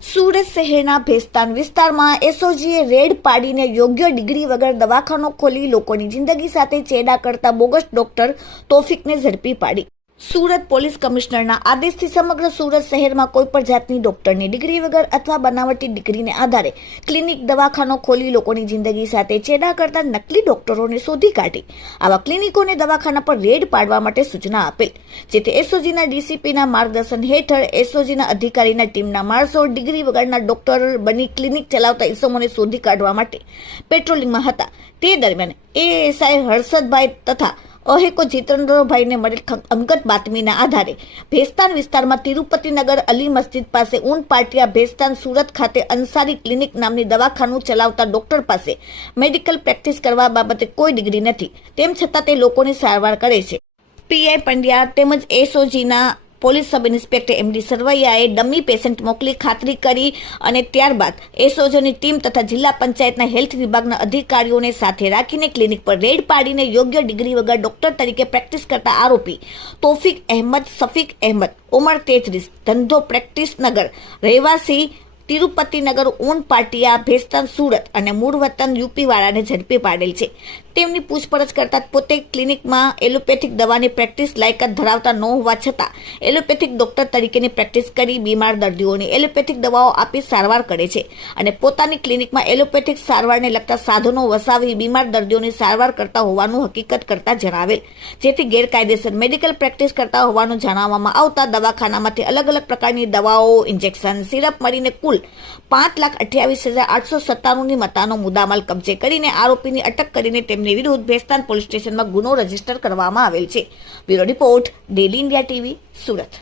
સુરત શહેરના ભેસ્તાન વિસ્તારમાં એસઓજીએ રેડ પાડીને યોગ્ય ડિગ્રી વગર દવાખાનો ખોલી લોકોની જિંદગી સાથે ચેડા કરતા બોગસ ડોક્ટર તોફિકને ઝડપી પાડી. સુરત પોલીસ કમિશનરના આદેશથી સમગ્ર સુરત શહેરમાં કોઈ પણ જાતની ડોક્ટરની ડિગ્રી વગર અથવા બનાવટી ડિગ્રીને આધારે ક્લિનિક દવાખાનો ખોલી લોકોની જિંદગી સાથે ચેડા કરતા નકલી ડોક્ટરોને શોધી કાઢી આવા ક્લિનિકોને દવાખાના પર રેડ પાડવા માટે સૂચના આપેલ, જેથી એસઓજીના ડીસીપીના માર્ગદર્શન હેઠળ એસઓજીના અધિકારીના ટીમના માણસો ડિગ્રી વગરના ડોક્ટર બની ક્લિનિક ચલાવતા ઇસમોને શોધી કાઢવા માટે પેટ્રોલિંગમાં હતા. તે દરમિયાન એએસઆઈ હર્ષદભાઈ તથા અહેકો જીતેન્દ્રભાઈને મળેલ અંગત બાતમીના આધારે ભેસ્તાન વિસ્તારમાં તિરુપતિનગર અલી મસ્જિદ પાસે ઊન પાટિયા ભેસ્તાન સુરત ખાતે અંસારી ક્લિનિક નામની દવાખાનું ચલાવતા ડોક્ટર પાસે મેડિકલ પ્રેક્ટિસ કરવા બાબતે કોઈ ડિગ્રી નથી, તેમ છતાં તે લોકોની સારવાર કરે છે. પીઆઈ પંડ્યા તેમજ એસઓજીના પોલીસ સબ ઇન્સ્પેક્ટર એમડી સરવૈયાએ ડમી પેશન્ટ મોકલી ખાતરી કરી અને ત્યારબાદ એસઓજીની ટીમ તથા જિલ્લા પંચાયતના હેલ્થ વિભાગના અધિકારીઓને સાથે રાખીને ક્લિનિક પર રેડ પાડીને યોગ્ય ડિગ્રી વગર ડોક્ટર તરીકે પ્રેક્ટિસ કરતા આરોપી તોફિક અહેમદ સફીક અહેમદ ઉંમર 33, ધંધો પ્રેક્ટિસ નગર, રહેવાસી તિરુપતિનગર ઊન પાટિયા ભેસ્તાન સુરત અને મૂળ વતન યુપી વાળાને ઝડપી પાડેલ છે. તેમની પૂછપરછ કરતા પોતે ક્લિનિકમાં એલોપેથિક દવાની પ્રેક્ટિસ લાયકાત ધરાવતા ન હોવા છતાં એલોપેથિક ડોક્ટર તરીકેની પ્રેક્ટિસ કરી બીમાર દર્દીઓને એલોપેથિક દવાઓ આપી સારવાર કરે છે અને પોતાની ક્લિનિકમાં એલોપેથિક સારવારને લગતા સાધનો વસાવી બીમાર દર્દીઓની સારવાર કરતા હોવાનું હકીકત કરતા જણાવેલ, જેથી ગેરકાયદેસર મેડિકલ પ્રેક્ટિસ કરતા હોવાનું જણાવવામાં આવતા દવાખાનામાંથી અલગ અલગ પ્રકારની દવાઓ, ઇન્જેક્શન, સિરપ મળીને કુલ 5,28,897ની મતાનો મુદ્દામાલ કબજે કરીને આરોપીની અટક કરીને તેમની વિરુદ્ધ ભેસ્તાન પોલીસ સ્ટેશનમાં ગુનો રજીસ્ટર કરવામાં આવેલ છે. Bureau report, daily India TV, Surat.